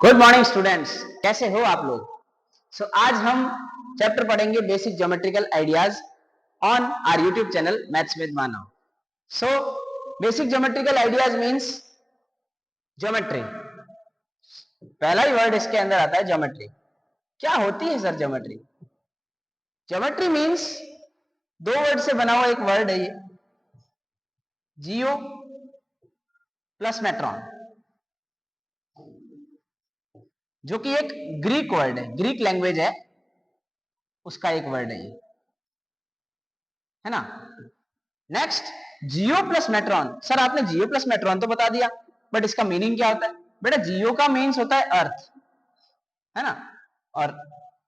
Good morning students, कैसे हो आप लोग। आज हम चैप्टर पढ़ेंगे basic geometrical ideas on our YouTube channel maths with Manav. Basic geometrical ideas means geometry. पहला ही वर्ड इसके अंदर आता है ज्योमेट्री। क्या होती है सर ज्योमेट्री? ज्योमेट्री मींस दो वर्ड से बना हुआ एक वर्ड है ये, जियो प्लस मेट्रॉन, जो कि एक ग्रीक वर्ड है, ग्रीक लैंग्वेज है, उसका एक वर्ड है ये, है ना। नेक्स्ट, जियो प्लस मेट्रॉन। सर आपने जियो प्लस मेट्रॉन तो बता दिया, बट इसका मीनिंग क्या होता है? बेटा जियो का मीन्स होता है अर्थ, है ना, और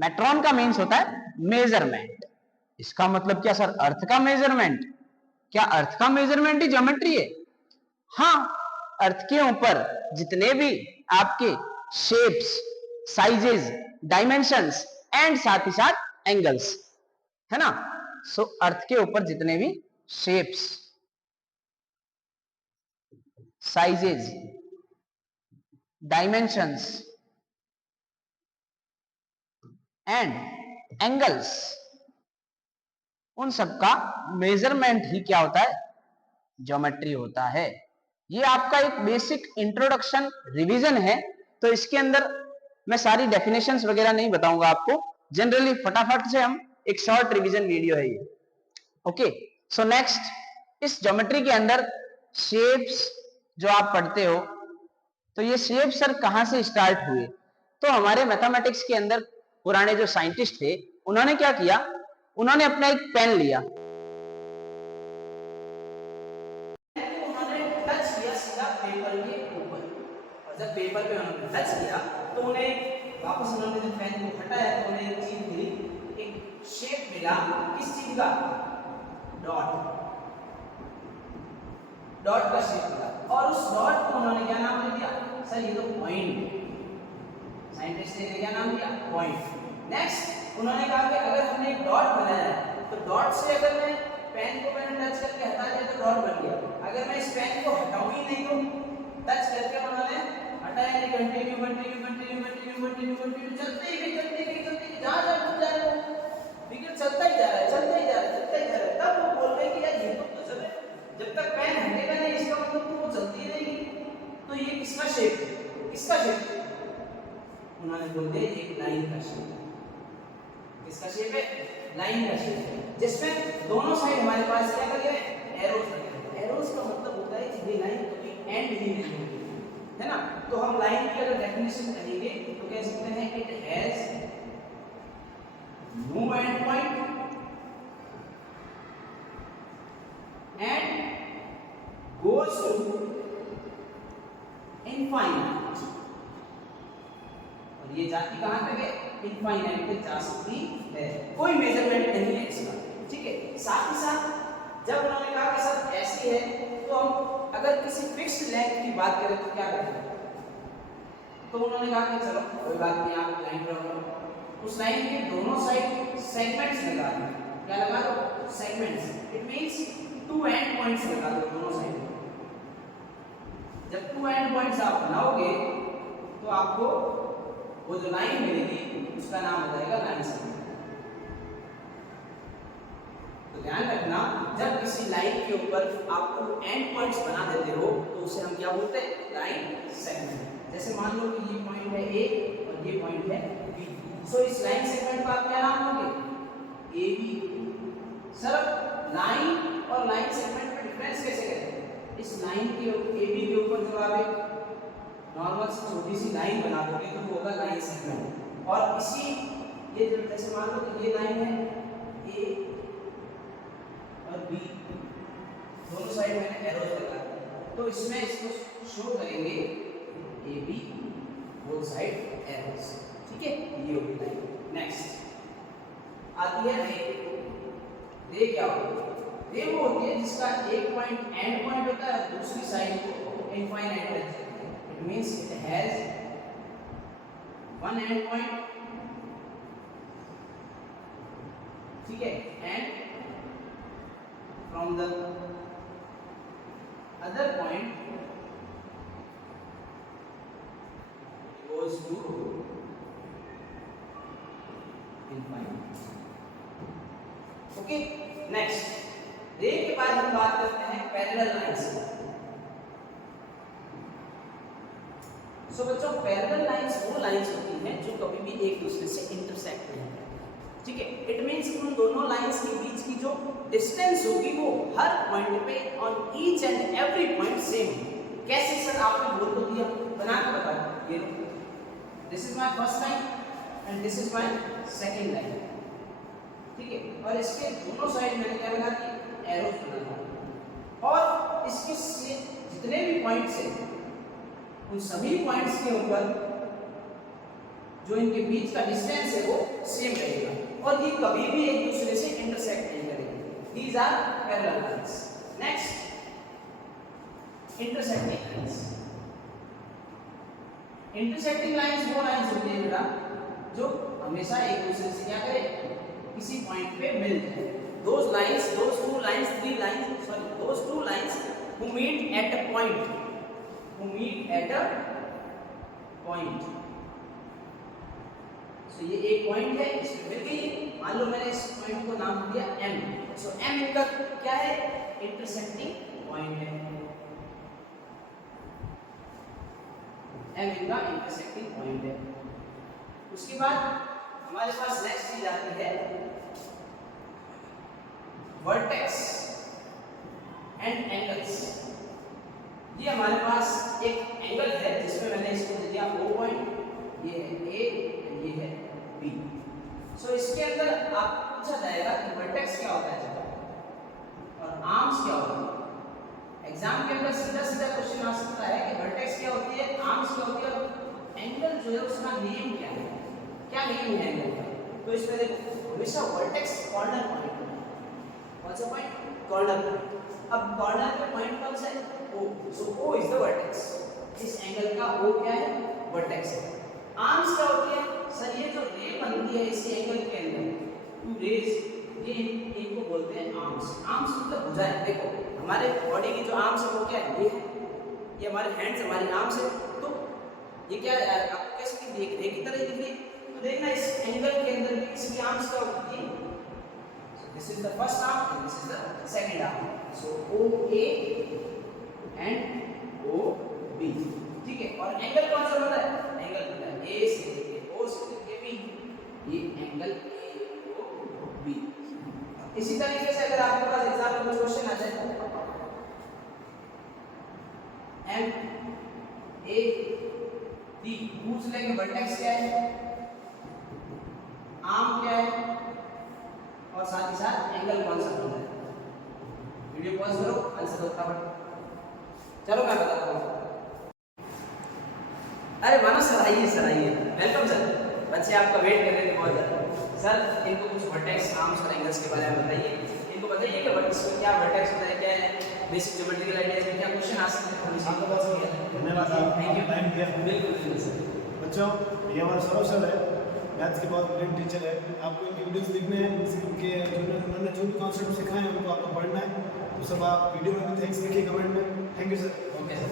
मेट्रॉन का मीन्स होता है मेजरमेंट। इसका मतलब क्या सर, अर्थ का मेजरमेंट? क्या अर्थ का मेजरमेंट ही ज्योमेट्री है? हाँ, अर्थ के ऊपर जितने भी आपके शेप्स, साइजेस, डायमेंशंस एंड साथ ही साथ एंगल्स, है ना। अर्थ के ऊपर जितने भी shapes, sizes, dimensions and angles, उन सबका मेजरमेंट ही क्या होता है? ज्योमेट्री होता है। ये आपका एक बेसिक इंट्रोडक्शन रिवीजन है, तो इसके अंदर मैं सारी डेफिनेशंस वगैरह नहीं बताऊंगा आपको, जनरली फटाफट से हम एक शॉर्ट रिवीजन वीडियो है ये। ओके, सो नेक्स्ट, इस ज्योमेट्री के अंदर शेप्स जो आप पढ़ते हो, तो ये शेप सर कहां से स्टार्ट हुए? तो हमारे मैथमेटिक्स के अंदर पुराने जो साइंटिस्ट थे, उन्होंने क्या किया, उन्होंने अपना एक पेन लिया, उन्होंने टच किया सीधा पेपर के ऊपर, और जब पेपर पे उन्होंने टच किया तो उन्हें वापस उन्होंने जब पेन को हटाया तो उन्हें एक चीज मिली, एक शेप मिला। किस चीज का? डॉट, डॉट का शेप मिला। और उस डॉट को उन्होंने क्या नाम दे दिया? सर ये तो पॉइंट, साइंटिस्ट ने क्या नाम दिया? पॉइंट। नेक्स्ट, उन्होंने कहा कि अगर हमने एक डॉट बनाया है तो डॉट से अगर मैं पेन को मैंने टच करके हटा दिया तो डॉट बन गया। अगर मैं इस पेन को हटाऊं ही नहीं तो टच करके उन्होंने हटाया नहीं, continue continue continue continue continue continue चलते ही जहां जहां जा रहा है फिगर चलता ही जा रहा है, चलता ही जा रहा है, चलता ही जा रहा है। तब वो बोल रहे कि यार ये तो गजब है, जब तक पेन हटेगा नहीं इसका मतलब तो वो चलती ही रहेगी। तो ये किसका शेप है? किसका शेप है? उन्होंने बोल दिया एक लाइन का शेप है। किसका शेप है? लाइन का शेप है, जिसमें दोनों साइड हमारे पास क्या लगे हैं? एरोस लगे हैं। एरोस का मतलब होता है कि ये लाइन कभी एंड ही नहीं होगी, है ना। तो हम लाइन की अगर डेफिनेशन कहेंगे तो कह सकते हैं it has no end point and goes to infinite. और ये जाती कहां तक है? इनफाइनाइट तक जा सकती है, कोई मेजरमेंट नहीं है इसका, ठीक है। साथ ही साथ जब उन्होंने कहा कि सर ऐसी है, तो हम अगर किसी फिक्स्ड लेंथ की बात करें तो क्या करें? तो उन्होंने कहा कि चलो कोई बात नहीं, आप लाइन ड्रा करो, उस लाइन के दोनों साइड सेगमेंट्स लगा दो। क्या लगा दो? Segments. It means two end points लगा दो दोनों साइड। जब टू एंड पॉइंट्स आप बनाओगे तो आपको वो जो लाइन मिलेगी उसका नाम हो जाएगा लाइन सेगमेंट। तो ध्यान रखना, जब किसी लाइन के ऊपर आप टू एंड पॉइंट्स बना देते हो तो उसे हम क्या बोलते हैं? Line segment. जैसे मान लो कि ये पॉइंट है ए और ये पॉइंट है बी, सो इस लाइन सेगमेंट का आप क्या नाम दोगे? A B. सर लाइन और लाइन सेगमेंट में डिफरेंस कैसे करें? इस लाइन के ए बी के ऊपर जब आप एक नॉर्मल छोटी सी लाइन बना दोगे तो वो होगा लाइन सेगमेंट। और इसी ये जैसे मान लो कि ये लाइन है ए और बी, दोनों साइड मैंने एरोज लगा दिया, तो इसमें इसको शो करेंगे A B both side arrows, ठीक है। ये होगी लाइन। नेक्स्ट आती है रे। रे क्या होती है? रे वो होती है जिसका एक पॉइंट एंड पॉइंट होता है, दूसरी साइड को इनफाइनाइट टच करती है। It means it has one and point, ठीक है, and from the other point goes goes to infinity. Okay, next रे के बाद हम बात करते हैं पैरेलल लाइंस। सो बच्चों, पैरेलल लाइंस वो लाइंस होती हैं जो कभी भी एक दूसरे से इंटरसेक्ट नहीं करती। ठीक है, इट मींस उन दोनों लाइंस के बीच की जो डिस्टेंस होगी वो हर पॉइंट पे on each and every point same. कैसे सर? आपने बोल तो दिया, बना के बताओ। ये this is my first line and this is my second line. ठीक है, और इसके दोनों साइड मैंने क्या लगा दी? एरोस बना दिया। और इसके जितने भी पॉइंट्स हैं उन सभी पॉइंट्स के ऊपर जो इनके बीच का डिस्टेंस है वो सेम रहेगा और ये कभी भी एक दूसरे से इंटरसेक्ट नहीं करेंगे। These are parallel lines. Next, intersecting lines. Intersecting lines वो लाइंस होती है बेटा जो हमेशा एक दूसरे से क्या करे? किसी पॉइंट पे मिल जाए। those lines, those two lines, three lines, sorry, those two lines who meet at a point, who meet at a point. So ये एक पॉइंट है, इसमें मिल गई। मान लो मैंने इस पॉइंट को नाम दिया M, so M इनका क्या है? इंटरसेक्टिंग पॉइंट है। M इनका इंटरसेक्टिंग पॉइंट है। उसके बाद हमारे पास नेक्स्ट चीज आती है वर्टेक्स एंड एंगल्स। ये हमारे पास एक एंगल है जिसमें मैंने इसको दे दिया O पॉइंट, ये है A और ये है B। सो इसके अंदर आप पूछा जाएगा कि वर्टेक्स क्या होता है और आर्म्स क्या होती है। एग्जाम के अंदर सीधा सीधा क्वेश्चन आ सकता है कि वर्टेक्स क्या होती है, आर्म्स क्या होती है और एंगल जो है उसका नेम क्या है, क्या नेम है एंगल का। तो इसमें देखो हमेशा वर्टेक्स कॉर्नर पॉइंट, कौन सा पॉइंट? Corner point. अब कॉर्नर पे पॉइंट कौन सा है? O, so O is the vertex. इस एंगल का O क्या है? वर्टेक्स है। आर्म्स क्या होती है? सर ये जो रे बनती है इस एंगल के अंदर, टू रेज, ये इनको बोलते हैं आर्म्स। आर्म्स मतलब भुजाएं। देखो हमारे बॉडी की जो आर्म्स है वो क्या है? ये हमारे हैंड्स, हमारी आर्म्स है। तो ये क्या है? आपको कैसे देख रे की तरह दिख रही है? तो देखना इस एंगल के अंदर भी इसकी आर्म्स क्या होती है? This is the first arm and this is the second arm. So OA and OB. ठीक है, और एंगल कौन सा बनता है? एंगल बनता है A से लेके O से लेके B, ये एंगल AOB। इसी तरीके से अगर आपके पास एग्जाम में कुछ क्वेश्चन आ जाए MAD, पूछ लेंगे वर्टेक्स क्या है, आर्म क्या है और साथ ही साथ एंगल कौन सा होता है। वीडियो पॉज करो, आंसर होता है। चलो मैं बताता हूँ। अरे मानो सर आइए, सर आइए, वेलकम सर। बच्चे आपका वेट कर रहे थे बहुत ज़्यादा। सर इनको कुछ वर्टेक्स, आर्म्स और एंगल्स के बारे में बताइए। इनको बताइए कि वर्टेक्स में क्या वर्टेक्स होता है, क्या है बेसिक ज्योमेट्रिकल आइडियाज में क्या क्वेश्चन आ सकते हैं। धन्यवाद, थैंक यू, टाइम दिया। बिल्कुल सर। बच्चों, ये हमारा सौरभ सर है, मैथ्स के बहुत ब्रिलियंट टीचर है। आपको इनके वीडियोस देखने हैं, इनके उन्होंने जो भी कॉन्सेप्ट सिखाए हैं उनको आपको पढ़ना है। तो सब आप वीडियो में भी थैंक्स लिखिए कमेंट में। Thank you sir. Okay sir.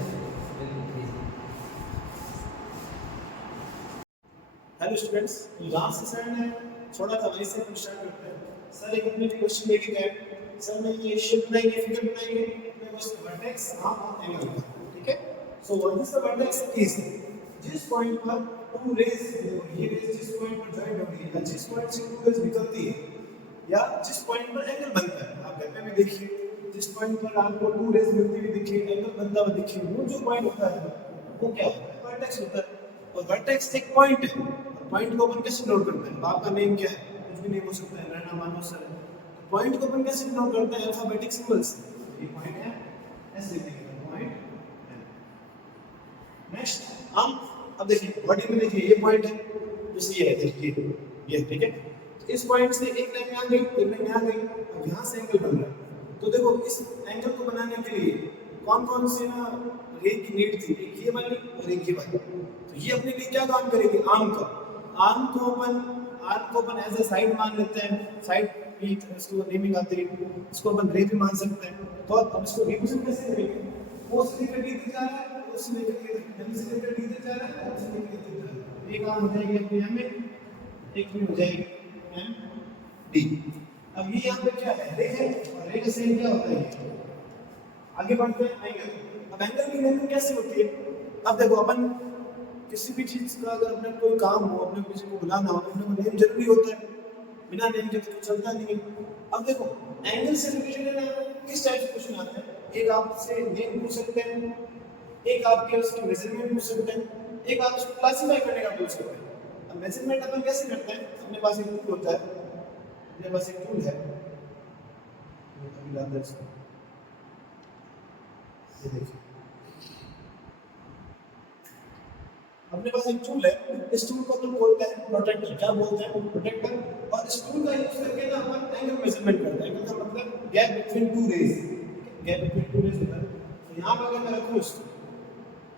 Hello students, last session में थोड़ा सा वहीं से हम स्टार्ट करते हैं। सर एक अपने क्वेश्चन लेके गए, सर मैं ये शेप बनाएंगे, फिगर बनाएंगे, अपने क्वेश्चन वर्टेक्स, आर्म, एंगल। ठीक है, so what is the vertex is जिस पॉइंट पर टू रेज, ये रेज जिस पॉइंट पर जॉइंट हो रही है, जिस पॉइंट से टू रेज निकलती है या जिस पॉइंट पर एंगल बनता है। आप घर में भी देखिए, जिस पॉइंट पर आपको टू रेज मिलती हुई दिखे, एंगल बनता हुआ दिखे, वो जो पॉइंट होता है वो क्या होता है? वर्टेक्स होता है। और वर्टेक्स एक पॉइंट है, पॉइंट को अपन कैसे नोट करते हैं? आपका नेम क्या है? कुछ भी नेम हो सकता है, मेरा नाम मानो सर है। पॉइंट को अपन कैसे नोट करते हैं? Alphabetic symbols. ये पॉइंट है, ऐसे लिखेंगे पॉइंट। नेक्स्ट हम अब देखिए बॉडी में देखिए, ये पॉइंट है, जैसे ये है, देखिए ये, ठीक है। तो इस पॉइंट से एक लाइन यहाँ गई, एक लाइन यहाँ गई, अब यहाँ से एंगल बन रहा है। तो देखो इस एंगल को बनाने के लिए कौन कौन से ना रे की नीड थी? एक ये वाली और एक ये वाली। तो ये अपने लिए क्या काम करेगी? आर्म का। आर्म को अपन एज ए साइड मान लेते हैं, साइड भी इसको नेमिंग आती है, इसको अपन रे भी मान सकते हैं। तो अब इसको रिप्रेजेंट कैसे करेंगे? वो से लेकर डी तक जा रहा है, उसी लेकर के एम से लेकर डी तक जा रहा है, एम से लेकर डी तक जा रहा है। एक आर्म हो जाएगी अपनी एम में, एक में हो जाएगी एम डी। अब ये यहाँ पे क्या है, रे है, और रे का साइन क्या होता है, आगे बढ़ते हैं एंगल। अब एंगल की नेमिंग कैसे होती है, अब देखो अपन किसी भी चीज का अगर अपने कोई काम हो, अपने किसी को बुलाना हो, अपने को नेम जरूरी होता है, बिना नेम के तो चलता नहीं है। अब देखो एंगल से रिलेटेड है ना, किस टाइप से क्वेश्चन आते हैं, एक आपसे नेम पूछ सकते हैं, एक आपके उसकी मेजरमेंट पूछ सकते हैं, एक आप उसको क्लासिफाई करने का पूछ सकते हैं। अब मेजरमेंट अपन कैसे करते हैं, अपने पास एक टूल होता है, अपने पास एक टूल है, अभी लाते हैं इसको, ये देखिए अपने पास एक टूल है, इस टूल को तुम बोलते हैं प्रोटेक्टर। क्या बोलते हैं, प्रोटेक्टर। और इस टूल का यूज करके ना अपन एंगल मेजरमेंट करते हैं। एंगल का मतलब gap between two rays, gap between two rays होता है। तो यहाँ पर अगर मैं रखूँ इसको,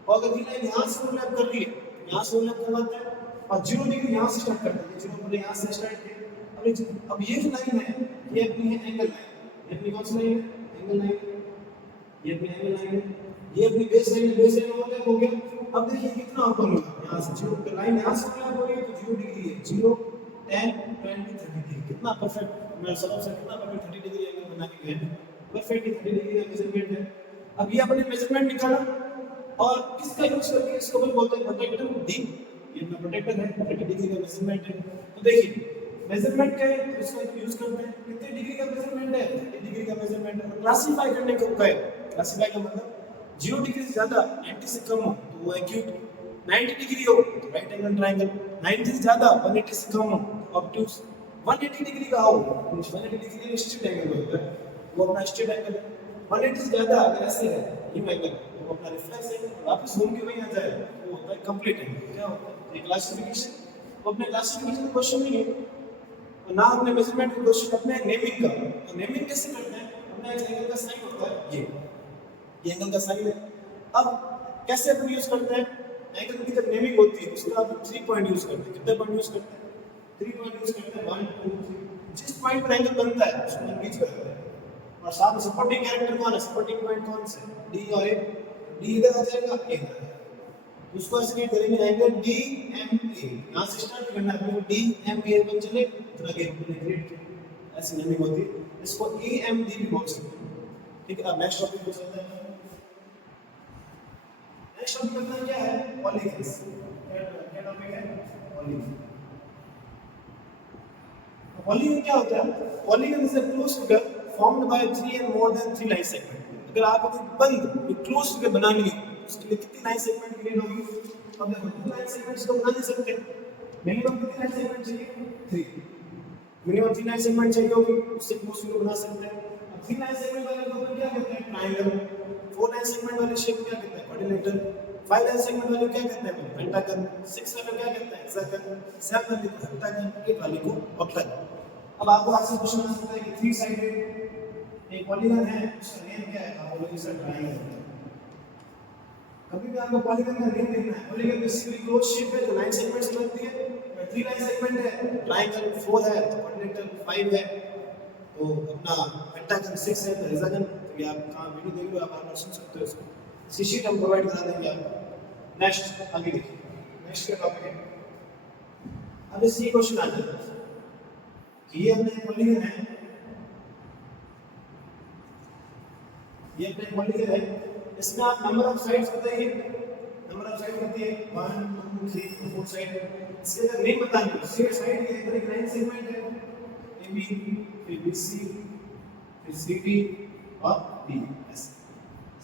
और अगर ये लाइन यहाँ से ओवरलैप कर रही है, यहाँ से ओवरलैप करवाते हैं, और 0 डिग्री यहाँ से स्टार्ट करते हैं, 0 यहाँ से स्टार्ट किया। अब ये जो लाइन है, ये अपनी है एंगल लाइन। ये अपनी कौन सी लाइन है, एंगल लाइन। ये अपनी एंगल लाइन है, ये अपनी बेस लाइन है, बेस लाइन ओवरलैप हो गया। अब देखिए कितना ओपन होगा, यहाँ से 0 पे लाइन यहाँ से ओवरलैप हो रही है तो 0 डिग्री है, 0 10 20 30 डिग्री। कितना परफेक्ट, मैं सब से कितना परफेक्ट 30 डिग्री एंगल बना के गए, परफेक्ट 30 डिग्री का मेजरमेंट है। अब ये अपने मेजरमेंट निकाला, और किसका यूज करके इसको अपन बोलते हैं प्रोटेक्टर डी। ये अपना प्रोटेक्टर है, 30 डिग्री का मेजरमेंट है। तो देखिए मेजरमेंट का है तो इसका यूज करते हैं, कितने डिग्री का मेजरमेंट है, 30 डिग्री का मेजरमेंट है। क्लासिफाई करने को गए, क्लासिफाई का मतलब 0 डिग्री से ज्यादा 90 से कम हो तो वो एक्यूट, 90 डिग्री हो तो राइट एंगल ट्रायंगल, 90 से ज्यादा 180 से कम हो ऑब्टयूज, 180 डिग्री का हो 180 डिग्री स्ट्रेट एंगल होता है, वो अपना स्ट्रेट एंगल है। 180 से ज्यादा अगर ऐसे है ये एंगल, वो अपना रिफ्लेक्स एंगल, वापस घूम के वहीं आ जाए वो होता है कंप्लीट एंगल। क्या होता है ये क्लासिफिकेशन। तो अपने क्लासिफिकेशन का क्वेश्चन नहीं है, और ना अपने मेजरमेंट का क्वेश्चन, अपने नेमिंग का। तो नेमिंग कैसे करते हैं, अपना एक एंगल का साइन होता है, ये एंगल का साइन है। अब कैसे अपन यूज करते हैं, एंगल की जब नेमिंग होती है उसका हम 3 पॉइंट यूज करते हैं। कितने पॉइंट यूज करते हैं, 3 पॉइंट यूज करते हैं, 1 2 3। जिस पॉइंट पर एंगल बनता है उसको हम बीच करते हैं, और साथ में सपोर्टिंग कैरेक्टर कौन है, सपोर्टिंग पॉइंट कौन से, डी और ए। डी इधर आ जाएगा, ए इधर आ जाएगा, उसको ऐसे नहीं करेंगे, एंगल डी एम ए, यहां से स्टार्ट करना है अपने, डी एम ए बन चले तो आगे ग्रेड ऐसे नेमिंग होती है। इसको ए एम डी भी बोल सकते हैं। ठीक है, अब नेक्स्ट टॉपिक पे चलते हैं। नेक्स्ट टॉपिक अपना क्या है, पॉलीगन्स। क्या टॉपिक है, पॉलीगन। पॉलीगन क्या होता है, polygon is a closed figure formed by 3 and more than 3 line segment. अगर आपको कोई बंद एक क्लोज्ड फिगर बनानी है उसके लिए कितनी लाइन सेगमेंट की नीड होगी, अब देखो 2 लाइन सेगमेंट्स तो बना नहीं सकते, मिनिमम कितनी लाइन सेगमेंट चाहिए, 3। मिनिमम 3 लाइन सेगमेंट चाहिए होगी, उससे क्लोज्ड फिगर बना सकते हैं। अब 3 लाइन सेगमेंट वाले को अपन क्या कहते हैं, ट्रायंगल। 4 लाइन सेगमेंट वाले शेप क्या कहते हैं, क्वाड्रिलेटरल। 5 लाइन सेगमेंट वाले क्या कहते हैं, पेंटागन। 6 वाले क्या कहते हैं, हेक्सागन। 7 वाले को हेप्टागन, 8 वाले को ऑक्टागन। अब आपको आपसे क्वेश्चन आ सकता है कि 3 साइडेड एक पॉलीगन है, उसका नेम क्या है, आप बोलोगे सर ट्रायंगल। कभी भी आपको पॉलीगन का नेम देखना है, पॉलीगन बेसिकली क्लोज शेप है जो 9 सेगमेंट्स बनती है, 3 लाइन सेगमेंट है, ट्रायंगल 4 है, क्वाड्रिलेटरल 5 है, तो अपना पेंटागन 6 है, तो हेक्सागन। तो ये आप कहां वीडियो देख रहे हो, आप बार-बार सुन सकते हो इसको, इसी शीट हम प्रोवाइड करा देंगे आपको। नेक्स्ट आगे देखिए, नेक्स्ट क्या टॉपिक है। अब इस ये क्वेश्चन आ जाता है कि ये अपना पॉलीगन है, ये अपना पॉलीगन है, इसमें आप नंबर ऑफ साइड्स बताइए। नंबर ऑफ साइड कितनी है, 1 2 3 4 साइड। इसके अगर नेम बतानी है, सी साइड ये एक लाइन सेगमेंट है, ए बी, फिर बी सी, फिर सी डी और डी ऐसे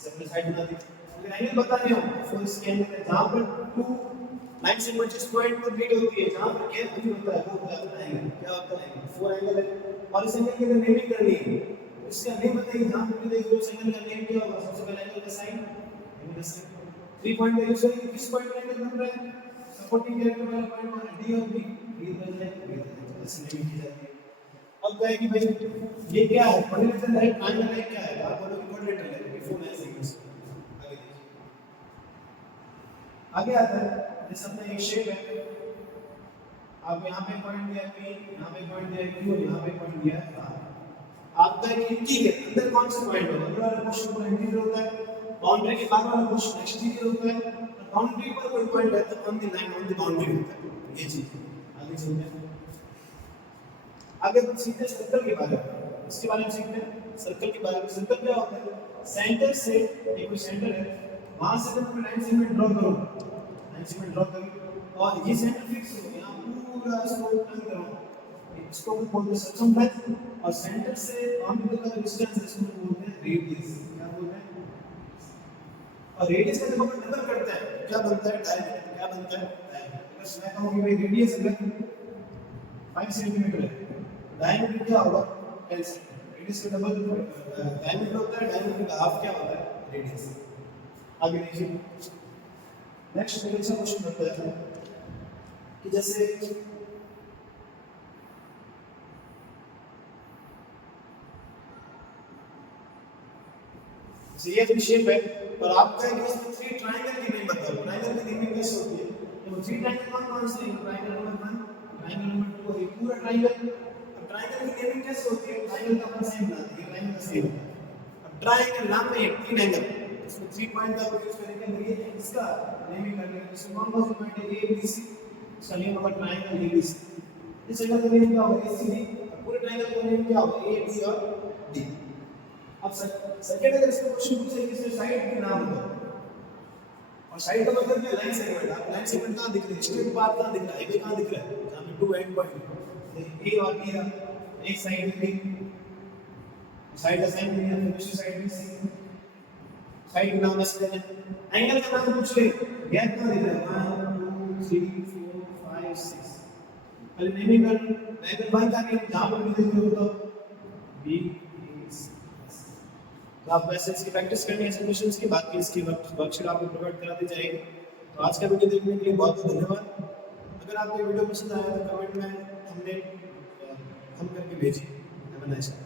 सेपरेट साइड बना दी। अगर एंगल बताने हो तो इसके अंदर जहां पर 2 लाइन सेगमेंट जिस पॉइंट पर मीट होती है, जहां पर गैप नहीं होता है, वो होता है एंगल। क्या होता है, 4 एंगल है। और इस एंगल की अगर नेमिंग करनी है तो इसका नेम बताइए, जहां पर भी देखो उस एंगल का नेम क्या होगा, सबसे पहले एंगल का साइन, एंगल का साइन। 3 पॉइंट का यूज करेंगे, किस पॉइंट पर एंगल बन रहा है, सपोर्टिंग कैरेक्टर वाला पॉइंट है, डी और बी, डी बन जाए, ऐसे नेमिंग की जाती है। अब कहे कि भाई ये क्या है, क्वाड्रिलेटरल है, ट्रायंगल है, क्या है, आप बोलोगे क्वाड्रिलेटरल है, क्योंकि 4 लाइन सेगमेंट्स। आगे देखिए, आगे आता है जैसे अपना एक शेप है, आप यहाँ पे पॉइंट दिया P, यहाँ पे पॉइंट दिया Q और यहाँ पे पॉइंट दिया R। आपका कि ठीक है, अंदर कौन सा पॉइंट होगा, अंदर वाला क्वेश्चन पूरा इंटीग्रल होता है, बाउंड्री के बाहर वाला कुछ एक्सटीरियर होता है, और बाउंड्री पर कोई पॉइंट है तो on the line on the boundary होता है। ये चीज आगे चलते हैं। आगे हम सीधे सर्कल के बारे में, इसके बारे में सीखते हैं। सर्कल के बारे में, सर्कल क्या होता है? सेंटर से, ये कोई सेंटर है, वहां से मैं लाइन सेगमेंट ड्रॉ करूं, लाइन सेगमेंट ड्रॉ करूं और ये सेंटर फिक्स हो, यहां पूरा इसको टर्न करूं, इसको बोलते हैं सर्कमफ्लेक्स। और सेंटर से बाउंड्री तक का डिस्टेंस है, इसको बोलते हैं रेडियस। क्या बोलते हैं? और रेडियस का जब हम डबल करते हैं क्या बनता है? डायमीटर। क्या बनता है? डायमीटर। अगर मैं कहूं कि भाई रेडियस अगर 5 सेंटीमीटर है, डायमीटर क्या होगा? 10 सेंटीमीटर। रेडियस का डबल डायमीटर होता है, डायमीटर का हाफ क्या होता है? रेडियस। आगे देखिए, नेक्स्ट ऐसा क्वेश्चन होता है कि जैसे ये भी शेप है और आपका है कि इसमें 3 ट्रायंगल की नेम बताओ। ट्रायंगल की नेमिंग कैसे होती है? तो 3 ट्रायंगल कौन-कौन से हैं? ट्रायंगल नंबर 1, ट्रायंगल नंबर 2 और ये पूरा ट्रायंगल। अब ट्रायंगल की नेमिंग कैसे होती है? ट्रायंगल का अपन साइन बना देंगे, ट्रायंगल का साइन। अब ट्रायंगल नाम में 3 एंगल, इसमें 3 पॉइंट का यूज करेंगे, ये इसका नेमिंग करने के लिए इसमें कौन-कौन से पॉइंट है? ए बी सी, इसका नेम होगा ट्रायंगल ए बी सी। इस एंगल का नेम क्या होगा? ए सी डी। पूरे ट्रायंगल का नेम क्या होगा? ए बी और डी। अब सेकंड अगर इसका क्वेश्चन पूछे कि इसमें साइड के नाम बताओ, और साइड का मतलब क्या? Line segment. आप लाइन सेगमेंट कहां दिख रही है? स्ट्रेट पाथ कहां दिख रहा है? हाईवे कहां दिख रहा है? जहां पे 2 एंड पॉइंट ए और बी, एक साइड बी, साइड का साइन दिया, दूसरी साइड बी सी, साइड का नाम ऐसे देना। एंगल का नाम पूछ ले, गैप कहां दिख रहा है? 1 2 3 4 5 6। पहले नेमिंग कर, एंगल वन का नेम जहां पर भी देख रहे हो तो बी। तो आप वैसे इसकी प्रैक्टिस करनी है ऐसे क्वेश्चंस की, बाकी इसकी वर्कशीट आपको प्रोवाइड करा दी जाएगी। तो आज का वीडियो देखने के लिए बहुत बहुत धन्यवाद। अगर आपको ये वीडियो पसंद आया तो कमेंट में हमने हम करके भेजिए। Have a nice day.